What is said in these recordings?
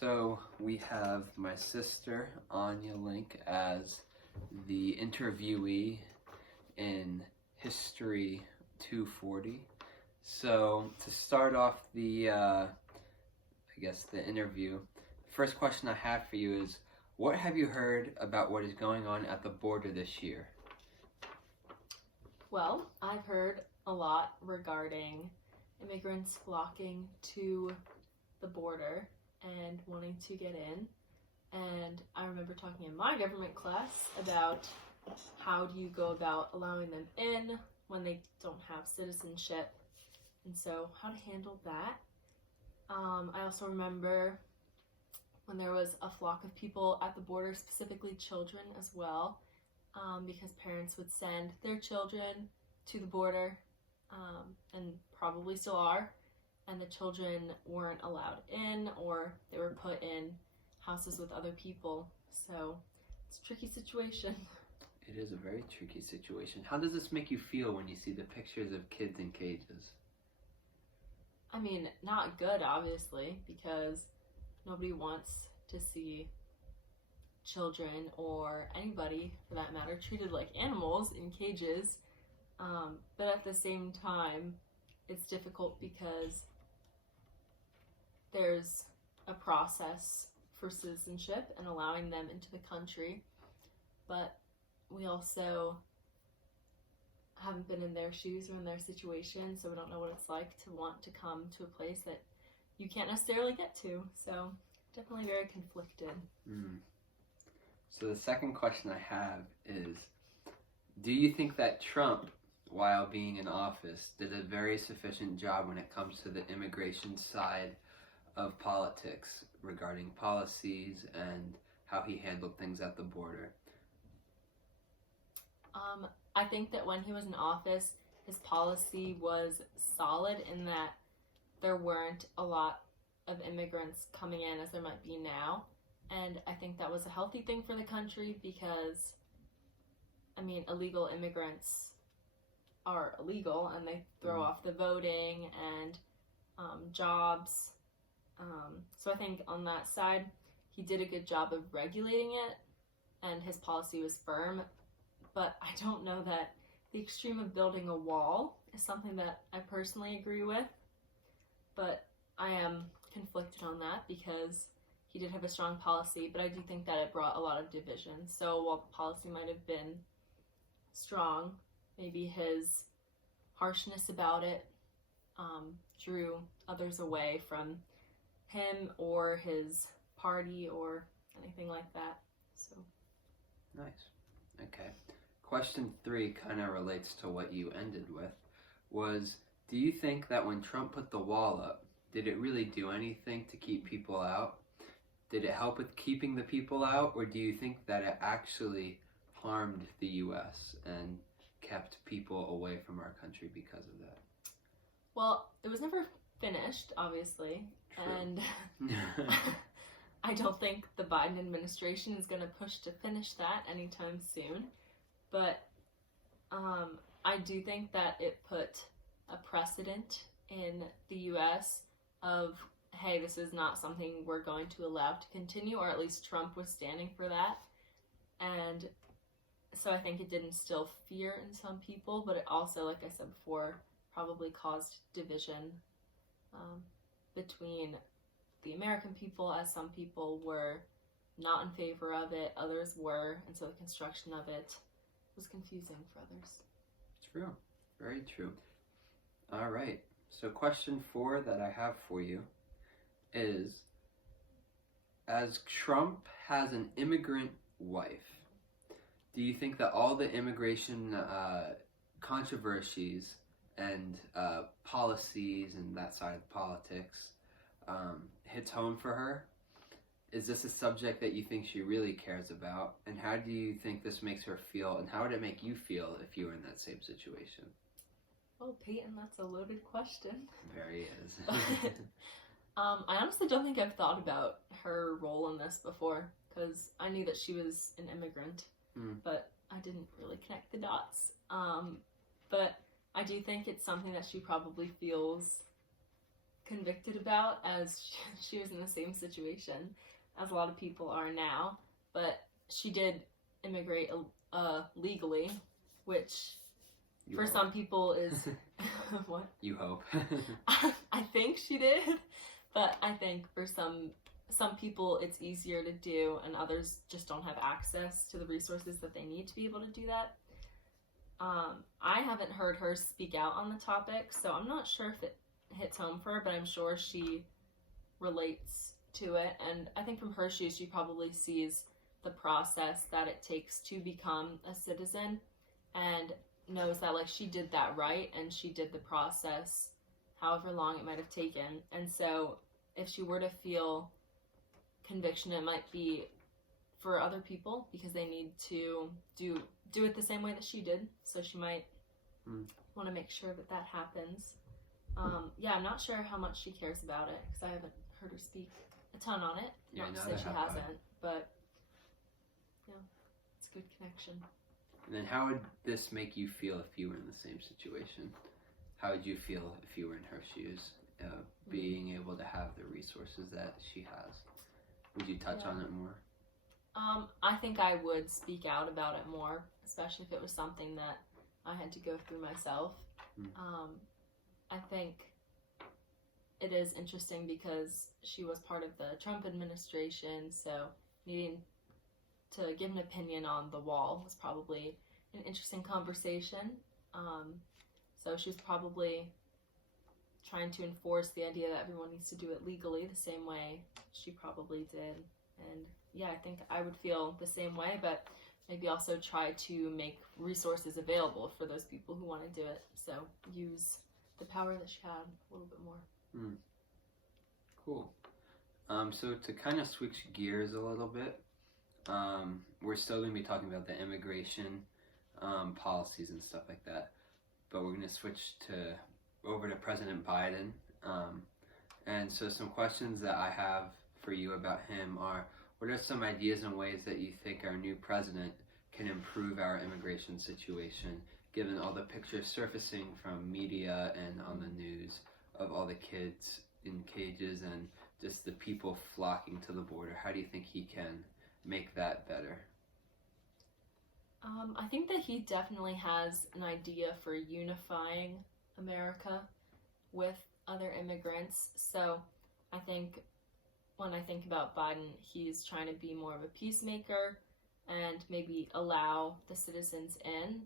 So we have my sister, Anya Link, as the interviewee in History 240. So to start off the interview, the first question I have for you is, what have you heard about what is going on at the border this year? Well, I've heard a lot regarding immigrants flocking to the border and wanting to get in. And I remember talking in my government class about how do you go about allowing them in when they don't have citizenship, and so how to handle that. I also remember when there was a flock of people at the border, specifically children as well, because parents would send their children to the border, and probably still are, and the children weren't allowed in, or they were put in houses with other people. So it's a tricky situation. It is a very tricky situation. How does this make you feel when you see the pictures of kids in cages? I mean, not good, obviously, because nobody wants to see children or anybody, for that matter, treated like animals in cages. But at the same time, it's difficult because there's a process for citizenship and allowing them into the country, but we also haven't been in their shoes or in their situation, so we don't know what it's like to want to come to a place that you can't necessarily get to. So definitely very conflicted. So the second question I have is, do you think that Trump, while being in office, did a very sufficient job when it comes to the immigration side of politics regarding policies and how he handled things at the border? I think that when he was in office, his policy was solid in that there weren't a lot of immigrants coming in as there might be now. And I think that was a healthy thing for the country because, I mean, illegal immigrants are illegal and they throw off the voting and jobs. So I think on that side, he did a good job of regulating it and his policy was firm. But I don't know that the extreme of building a wall is something that I personally agree with. But I am conflicted on that because he did have a strong policy, but I do think that it brought a lot of division. So while the policy might have been strong, maybe his harshness about it drew others away from him or his party or anything like that. So nice. Okay. Question 3 kind of relates to what you ended with, was, do you think that when Trump put the wall up, did it really do anything to keep people out? Did it help with keeping the people out, or do you think that it actually harmed the U.S. and kept people away from our country because of that? Well, it was never finished, obviously. True. And I don't think the Biden administration is going to push to finish that anytime soon. But I do think that it put a precedent in the U.S. of, hey, this is not something we're going to allow to continue, or at least Trump was standing for that. And so I think it did instill fear in some people, but it also, like I said before, probably caused division between the American people, as some people were not in favor of it, others were, and so the construction of it was confusing for others. True. Very true. All right. So question 4 that I have for you is, as Trump has an immigrant wife, do you think that all the immigration controversies and policies and that side of politics hits home for her? Is this a subject that you think she really cares about? And how do you think this makes her feel? And how would it make you feel if you were in that same situation? Well, Peyton, that's a loaded question. Very is. I honestly don't think I've thought about her role in this before, because I knew that she was an immigrant, but I didn't really connect the dots. But I do think it's something that she probably feels convicted about, as she was in the same situation as a lot of people are now. But she did immigrate legally, which You for hope. some people is what? You hope. I think she did, but I think for some people it's easier to do, and others just don't have access to the resources that they need to be able to do that. I haven't heard her speak out on the topic, so I'm not sure if it hits home for her, but I'm sure she relates to it. And I think from her shoes, she probably sees the process that it takes to become a citizen, and knows that like she did that right, and she did the process however long it might have taken. And so if she were to feel conviction, it might be for other people because they need to do it the same way that she did. So she might want to make sure that that happens. Yeah, I'm not sure how much she cares about it because I haven't heard her speak a ton on it. Yeah, not to say neither she have I. hasn't, but yeah, it's a good connection. And then how would this make you feel if you were in the same situation? How would you feel if you were in her shoes, being able to have the resources that she has? Would you touch on it more? I think I would speak out about it more, especially if it was something that I had to go through myself. I think it is interesting because she was part of the Trump administration, so needing to give an opinion on the wall was probably an interesting conversation. So she was probably trying to enforce the idea that everyone needs to do it legally the same way she probably did. And yeah, I think I would feel the same way, but maybe also try to make resources available for those people who want to do it. So use the power that she had a little bit more. Cool. So to kind of switch gears a little bit, we're still going to be talking about the immigration policies and stuff like that, but we're going to switch over to President Biden. And so some questions that I have for you about him are, what are some ideas and ways that you think our new president can improve our immigration situation, given all the pictures surfacing from media and on the news of all the kids in cages and just the people flocking to the border? How do you think he can make that better? I think that he definitely has an idea for unifying America with other immigrants. So I think when I think about Biden, he's trying to be more of a peacemaker and maybe allow the citizens in.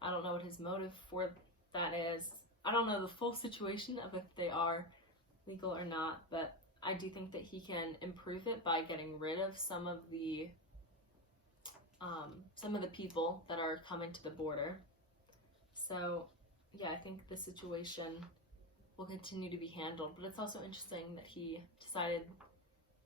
I don't know what his motive for that is. I don't know the full situation of if they are legal or not, but I do think that he can improve it by getting rid of some of the people that are coming to the border. So yeah, I think the situation will continue to be handled, but it's also interesting that he decided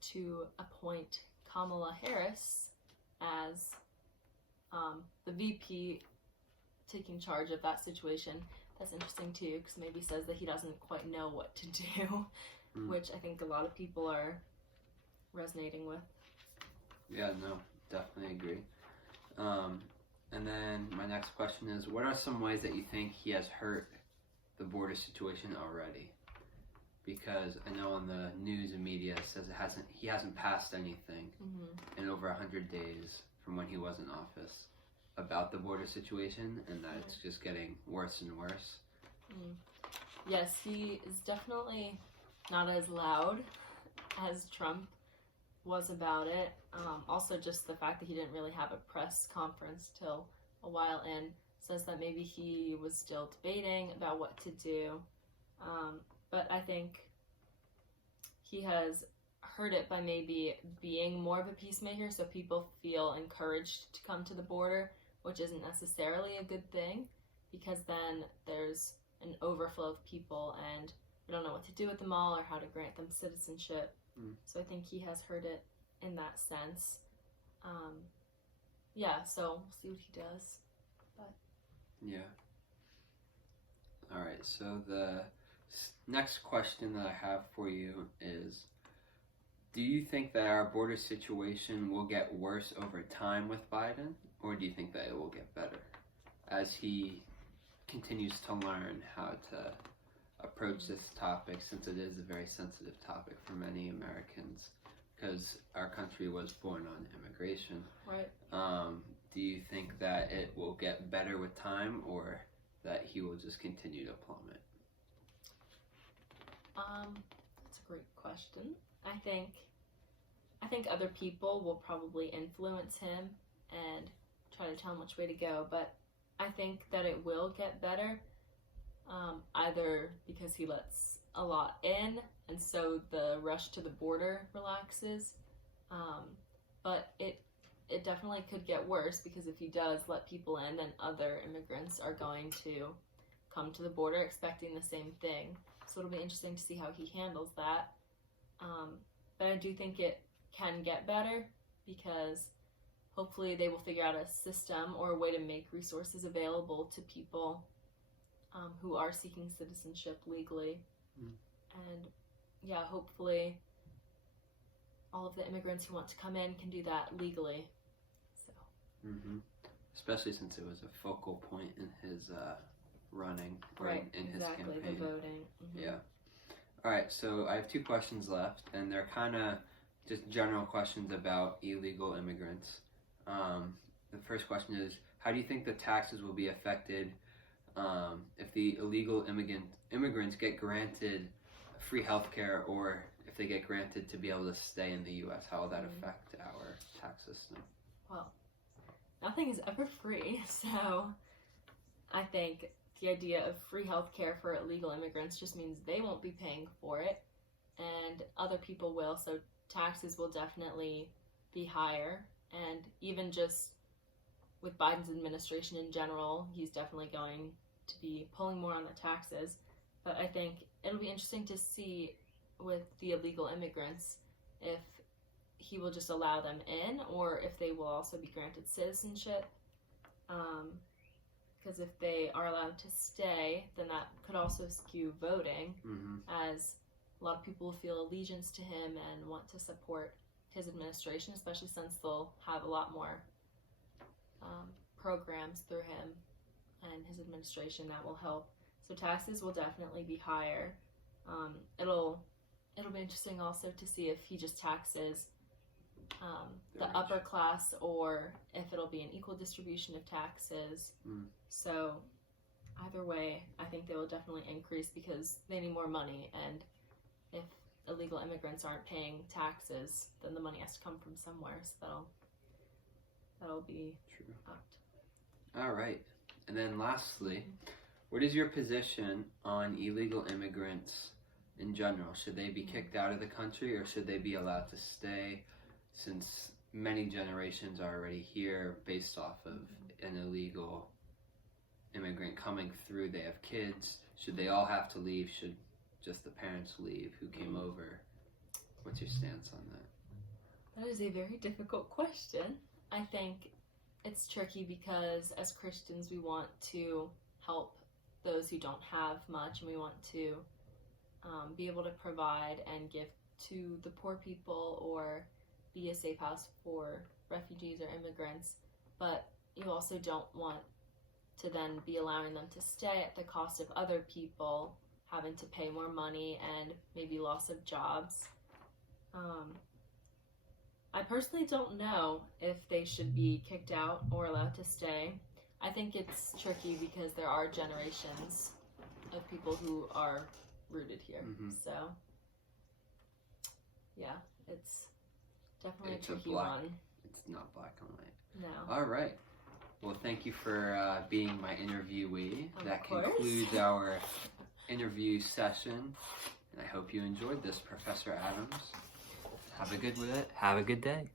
to appoint Kamala Harris as the VP, taking charge of that situation. That's interesting too, because maybe says that he doesn't quite know what to do, which I think a lot of people are resonating with. Yeah, no, definitely agree. And then my next question is, what are some ways that you think he has hurt the border situation already? Because I know on the news and media it says he hasn't passed anything in over 100 days from when he was in office about the border situation, and that it's just getting worse and worse. Yes, he is definitely not as loud as Trump was about it. Also, just the fact that he didn't really have a press conference till a while in says that maybe he was still debating about what to do. But I think he has heard it by maybe being more of a peacemaker, so people feel encouraged to come to the border, which isn't necessarily a good thing, because then there's an overflow of people and we don't know what to do with them all or how to grant them citizenship. So I think he has heard it in that sense. Yeah, so we'll see what he does. But yeah. All right, so the next question that I have for you is, do you think that our border situation will get worse over time with Biden, or do you think that it will get better as he continues to learn how to approach this topic, since it is a very sensitive topic for many Americans, because our country was born on immigration. Right. Do you think that it will get better with time, or that he will just continue to plummet? That's a great question. I think other people will probably influence him and try to tell him which way to go, but I think that it will get better, either because he lets a lot in, and so the rush to the border relaxes, but it definitely could get worse, because if he does let people in, then other immigrants are going to come to the border expecting the same thing. So it'll be interesting to see how he handles that. But I do think it can get better, because hopefully they will figure out a system or a way to make resources available to people who are seeking citizenship legally. And yeah, hopefully all of the immigrants who want to come in can do that legally. So. Especially since it was a focal point in his running, right? In exactly, his campaign. The voting. Yeah. All right, so I have 2 questions left, and they're kind of just general questions about illegal immigrants. The first question is, how do you think the taxes will be affected if the illegal immigrants get granted free health care, or if they get granted to be able to stay in the U.S.? How will that affect our tax system? Well, nothing is ever free, so I think the idea of free health care for illegal immigrants just means they won't be paying for it, and other people will, so taxes will definitely be higher. And even just with Biden's administration in general, he's definitely going to be pulling more on the taxes. But I think it'll be interesting to see with the illegal immigrants if he will just allow them in, or if they will also be granted citizenship. Because if they are allowed to stay, then that could also skew voting, as a lot of people will feel allegiance to him and want to support his administration, especially since they'll have a lot more programs through him and his administration that will help. So taxes will definitely be higher. It'll be interesting also to see if he just taxes the upper class, or if it'll be an equal distribution of taxes. So either way, I think they will definitely increase, because they need more money, and if illegal immigrants aren't paying taxes, then the money has to come from somewhere, so that'll be upped. All right. And then lastly, what is your position on illegal immigrants in general? Should they be kicked out of the country, or should they be allowed to stay, since many generations are already here based off of an illegal immigrant coming through? They have kids. Should they all have to leave? Should just the parents leave who came over? What's your stance on that? That is a very difficult question. I think it's tricky, because as Christians we want to help those who don't have much, and we want to be able to provide and give to the poor people, or be a safe house for refugees or immigrants. But you also don't want to then be allowing them to stay at the cost of other people having to pay more money and maybe loss of jobs. I personally don't know if they should be kicked out or allowed to stay. I think it's tricky, because there are generations of people who are rooted here. So yeah, it's definitely a tricky one. It's not black and white. No. All right. Well, thank you for being my interviewee. Of course. Concludes our interview session, and I hope you enjoyed this, Professor Adams. Have a good day.